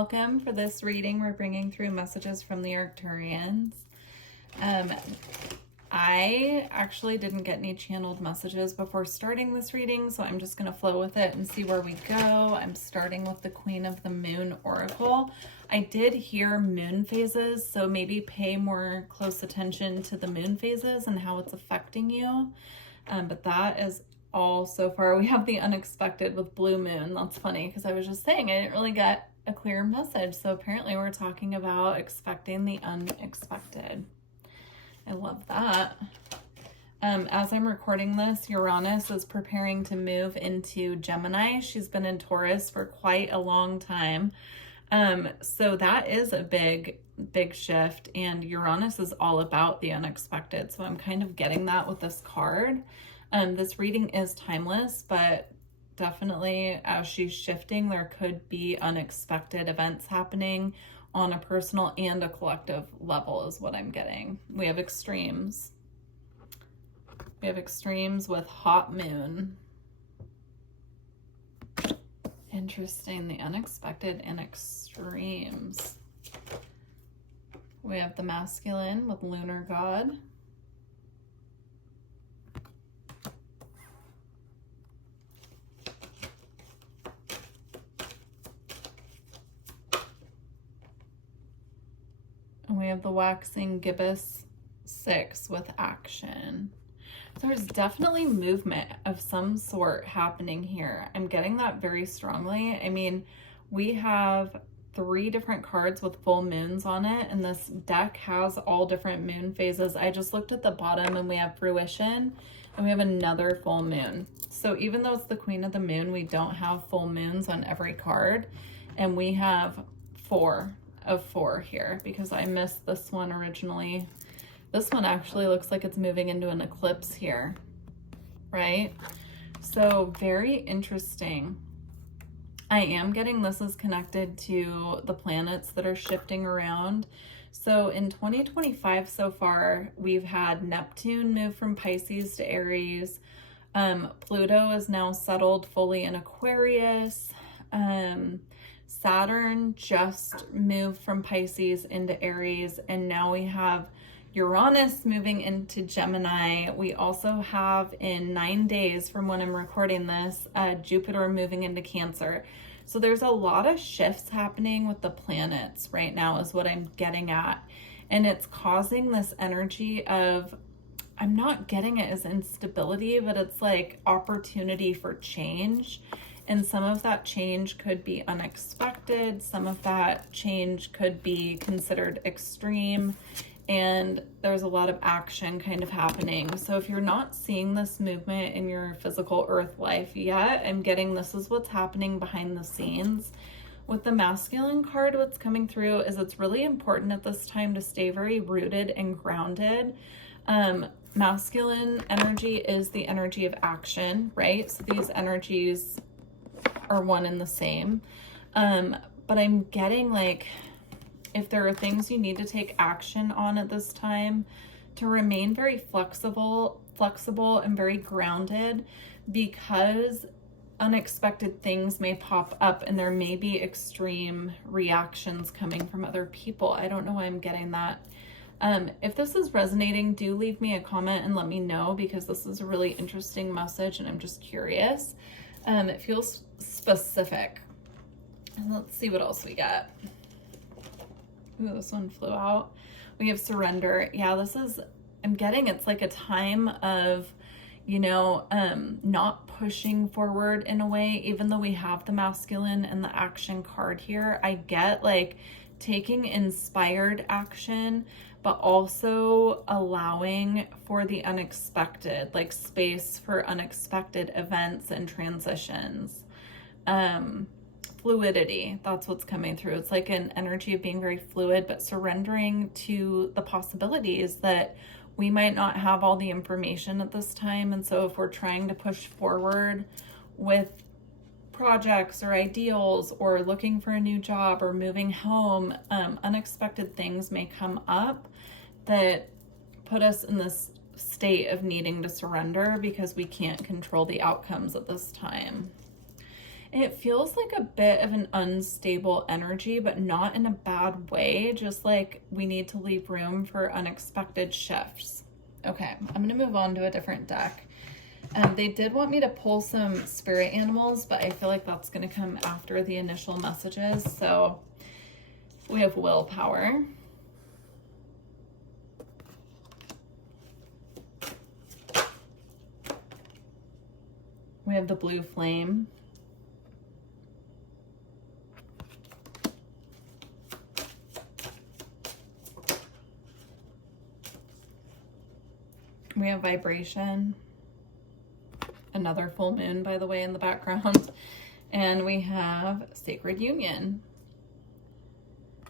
welcome. For this reading, we're bringing through messages from the Arcturians. I actually didn't get any channeled messages before starting this reading, so I'm just going to flow with it and see where we go. I'm starting with the Queen of the Moon Oracle. I did hear moon phases, so maybe pay more close attention to the moon phases and how it's affecting you. But that is all so far. We have the unexpected with blue moon. That's funny because I was just saying I didn't really get a clear message. So apparently we're talking about expecting the unexpected. I love that. As I'm recording this, Uranus is preparing to move into Gemini. She's been in Taurus for quite a long time. So that is a big shift, and Uranus is all about the unexpected. So I'm kind of getting that with this card. This reading is timeless, but definitely as she's shifting, there could be unexpected events happening on a personal and a collective level is what I'm getting. We have extremes. We have extremes with hot moon. Interesting, the unexpected and extremes. We have the masculine with lunar god. And we have the waxing gibbous 6 with action. So there's definitely movement of some sort happening here. I'm getting that very strongly. I mean, we have 3 different cards with full moons on it, and this deck has all different moon phases. I just looked at the bottom and we have fruition and we have another full moon. So even though it's the Queen of the Moon, we don't have full moons on every card, and we have 4 of 4 here because I missed this one originally. This one actually looks like it's moving into an eclipse here, right? So very interesting. I am getting this is connected to the planets that are shifting around. So in 2025 so far, we've had Neptune move from Pisces to Aries. Pluto is now settled fully in Aquarius. Saturn just moved from Pisces into Aries, and now we have Uranus moving into Gemini. We also have in 9 days from when I'm recording this, Jupiter moving into Cancer. So there's a lot of shifts happening with the planets right now is what I'm getting at. And it's causing this energy of, I'm not getting it as instability, but it's like opportunity for change. And some of that change could be unexpected. Some of that change could be considered extreme. And there's a lot of action kind of happening. So if you're not seeing this movement in your physical earth life yet, I'm getting this is what's happening behind the scenes. With the masculine card, what's coming through is it's really important at this time to stay very rooted and grounded. Masculine energy is the energy of action, right? So these energies are one and the same. But I'm getting like, if there are things you need to take action on at this time, to remain very flexible and very grounded, because unexpected things may pop up and there may be extreme reactions coming from other people. I don't know why I'm getting that. If this is resonating, do leave me a comment and let me know, because this is a really interesting message and I'm just curious. It feels specific. And let's see what else we got. Ooh, this one flew out. We have surrender. Yeah, this is, I'm getting it's like a time of, not pushing forward in a way, even though we have the masculine and the action card here. I get like taking inspired action, but also allowing for the unexpected, like space for unexpected events and transitions. Fluidity, that's what's coming through. It's like an energy of being very fluid, but surrendering to the possibilities that we might not have all the information at this time. And so if we're trying to push forward with projects or ideals or looking for a new job or moving home, unexpected things may come up that put us in this state of needing to surrender because we can't control the outcomes at this time. It feels like a bit of an unstable energy, but not in a bad way. Just like we need to leave room for unexpected shifts. Okay, I'm gonna move on to a different deck. They did want me to pull some spirit animals, but I feel like that's gonna come after the initial messages. So we have willpower. We have the blue flame. We have vibration. Another full moon, by the way, in the background. And we have sacred union.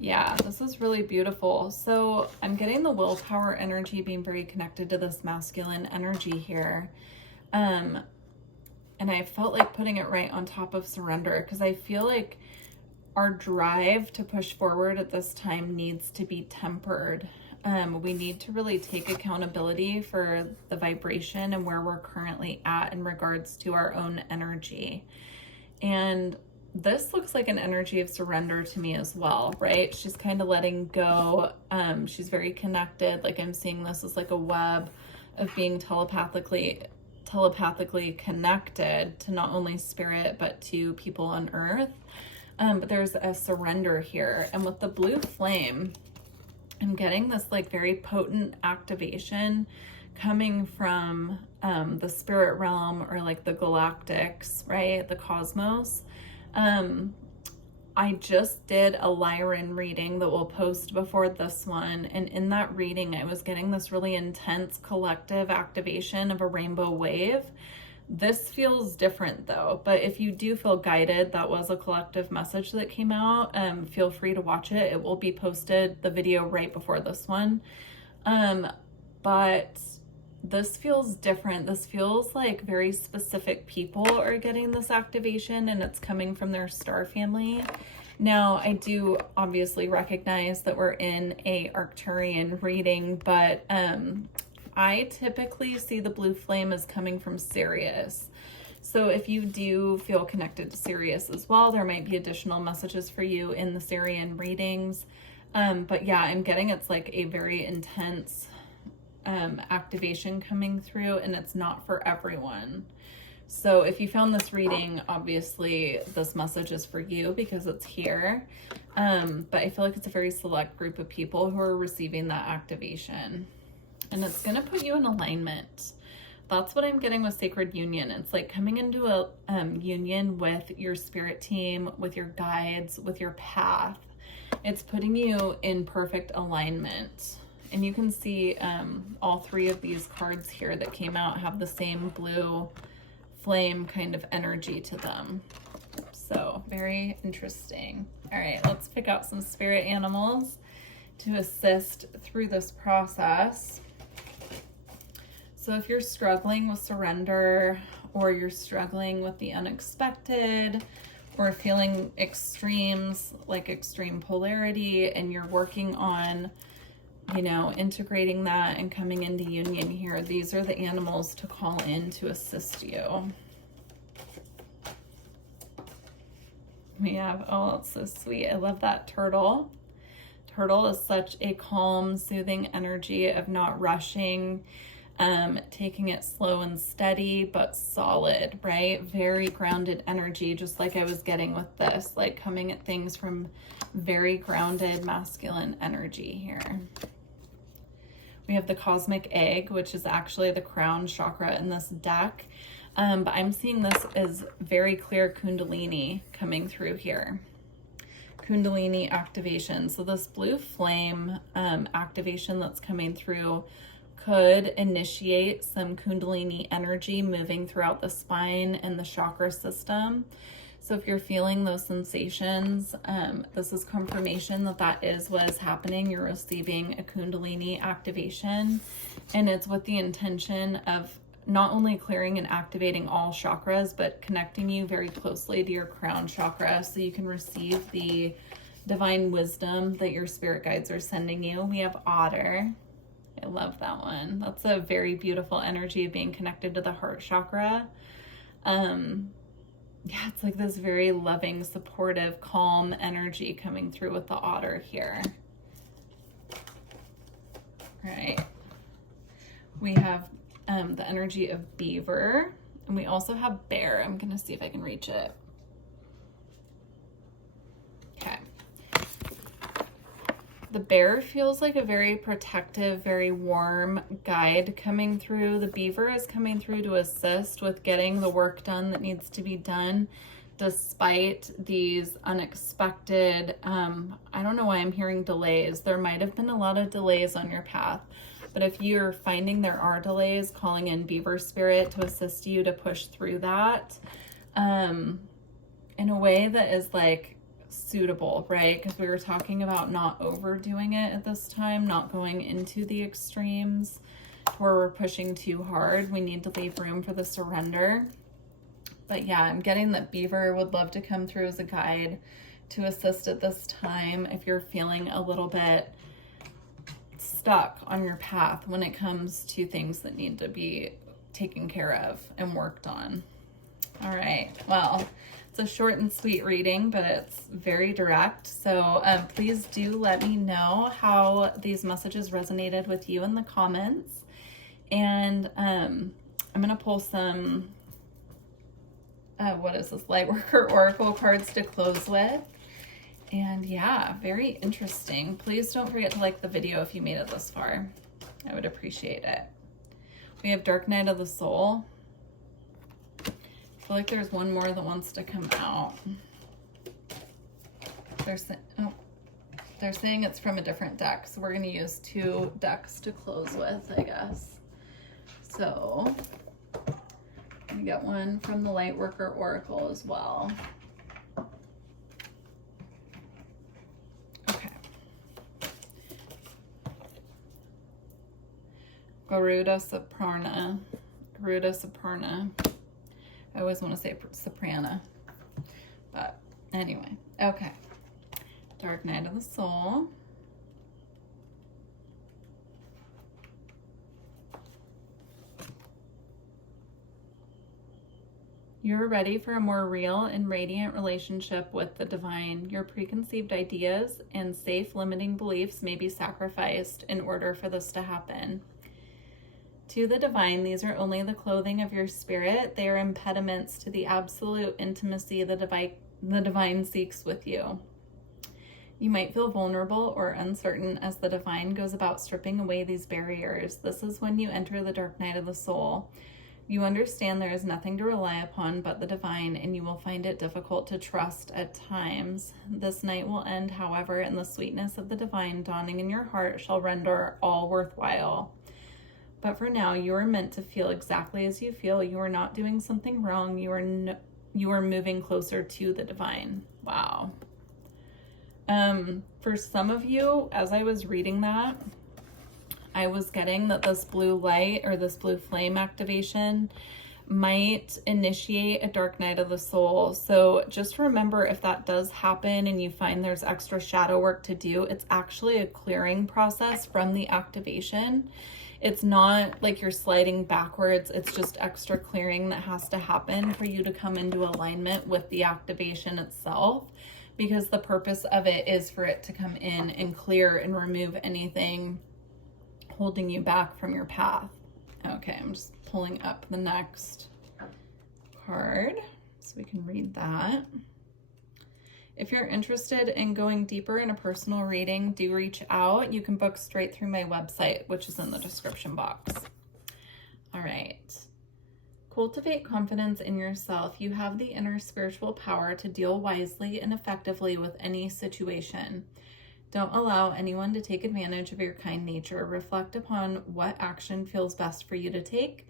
Yeah, this is really beautiful. So I'm getting the willpower energy being very connected to this masculine energy here. And I felt like putting it right on top of surrender, because I feel like our drive to push forward at this time needs to be tempered. We need to really take accountability for the vibration and where we're currently at in regards to our own energy. And this looks like an energy of surrender to me as well, right? She's kind of letting go. She's very connected. Like I'm seeing this as like a web of being telepathically connected to not only spirit, but to people on earth. But there's a surrender here. And with the blue flame, I'm getting this like very potent activation coming from the spirit realm, or like the galactics, right? The cosmos. I just did a Lyran reading that we'll post before this one. And in that reading, I was getting this really intense collective activation of a rainbow wave. This feels different though, but if you do feel guided, that was a collective message that came out, feel free to watch it. It will be posted, the video right before this one. But this feels different. This feels like very specific people are getting this activation, and it's coming from their star family. Now, I do obviously recognize that we're in a Arcturian reading, but I typically see the blue flame as coming from Sirius. So if you do feel connected to Sirius as well, there might be additional messages for you in the Sirian readings. But yeah, I'm getting it's like a very intense activation coming through, and it's not for everyone. So if you found this reading, obviously this message is for you because it's here. But I feel like it's a very select group of people who are receiving that activation. And it's going to put you in alignment. That's what I'm getting with sacred union. It's like coming into a union with your spirit team, with your guides, with your path. It's putting you in perfect alignment. And you can see all three of these cards here that came out have the same blue flame kind of energy to them. So very interesting. All right, let's pick out some spirit animals to assist through this process. So if you're struggling with surrender, or you're struggling with the unexpected, or feeling extremes, like extreme polarity, and you're working on, you know, integrating that and coming into union here, these are the animals to call in to assist you. We have, oh, it's so sweet. I love that turtle. Turtle is such a calm, soothing energy of not rushing, taking it slow and steady, but solid, right? Very grounded energy, just like I was getting with this, like coming at things from very grounded masculine energy here. We have the cosmic egg, which is actually the crown chakra in this deck. But I'm seeing this as very clear Kundalini coming through here. Kundalini activation. So this blue flame activation that's coming through could initiate some Kundalini energy moving throughout the spine and the chakra system. So if you're feeling those sensations, this is confirmation that that is what is happening. You're receiving a Kundalini activation, and it's with the intention of not only clearing and activating all chakras, but connecting you very closely to your crown chakra so you can receive the divine wisdom that your spirit guides are sending you. We have otter. I love that one. That's a very beautiful energy of being connected to the heart chakra. yeah, it's like this very loving, supportive, calm energy coming through with the otter here. Right. We have the energy of beaver, and we also have bear. I'm gonna see if I can reach it. Okay. The bear feels like a very protective, very warm guide coming through. The beaver is coming through to assist with getting the work done that needs to be done despite these unexpected, I don't know why I'm hearing delays. There might have been a lot of delays on your path, but if you're finding there are delays, calling in beaver spirit to assist you to push through that in a way that is like suitable, right? Because we were talking about not overdoing it at this time, not going into the extremes where we're pushing too hard. We need to leave room for the surrender. But yeah, I'm getting that beaver would love to come through as a guide to assist at this time if you're feeling a little bit stuck on your path when it comes to things that need to be taken care of and worked on. All right, well, it's a short and sweet reading, but it's very direct. So please do let me know how these messages resonated with you in the comments. And I'm gonna pull some, what is this, Lightworker Oracle cards to close with. And yeah, very interesting. Please don't forget to like the video if you made it this far. I would appreciate it. We have Dark Night of the Soul. I feel like there's one more that wants to come out. They're saying it's from a different deck, so we're going to use 2 decks to close with, I guess. So we got one from the Lightworker Oracle as well. Okay. Garuda Soprana. Garuda Soprana. I always want to say soprano, but anyway, okay. Dark Night of the Soul. You're ready for a more real and radiant relationship with the divine. Your preconceived ideas and safe limiting beliefs may be sacrificed in order for this to happen. To the divine, these are only the clothing of your spirit. They are impediments to the absolute intimacy the divine seeks with you. You might feel vulnerable or uncertain as the divine goes about stripping away these barriers. This is when you enter the dark night of the soul. You understand there is nothing to rely upon but the divine, and you will find it difficult to trust at times. This night will end, however, and the sweetness of the divine dawning in your heart shall render all worthwhile. But for now, you are meant to feel exactly as you feel. You are not doing something wrong. You are moving closer to the divine. Wow. For some of you, as I was reading that, I was getting that this blue light or this blue flame activation might initiate a dark night of the soul. So just remember, if that does happen and you find there's extra shadow work to do, it's actually a clearing process from the activation. It's not like you're sliding backwards. It's just extra clearing that has to happen for you to come into alignment with the activation itself, because the purpose of it is for it to come in and clear and remove anything holding you back from your path. Okay, I'm just pulling up the next card so we can read that. If you're interested in going deeper in a personal reading, do reach out. You can book straight through my website, which is in the description box. All right. Cultivate confidence in yourself. You have the inner spiritual power to deal wisely and effectively with any situation. Don't allow anyone to take advantage of your kind nature. Reflect upon what action feels best for you to take,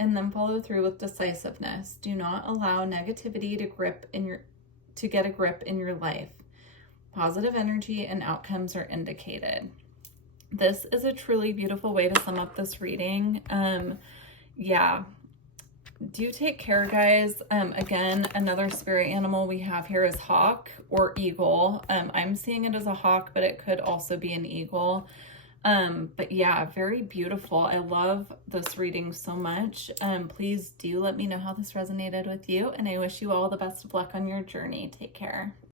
and then follow through with decisiveness. Do not allow negativity to get a grip in your life. Positive energy and outcomes are indicated. This is a truly beautiful way to sum up this reading. Yeah. Do take care, guys. Again, another spirit animal we have here is hawk or eagle. I'm seeing it as a hawk, but it could also be an eagle. But yeah, very beautiful. I love this reading so much. Please do let me know how this resonated with you, and I wish you all the best of luck on your journey. Take care.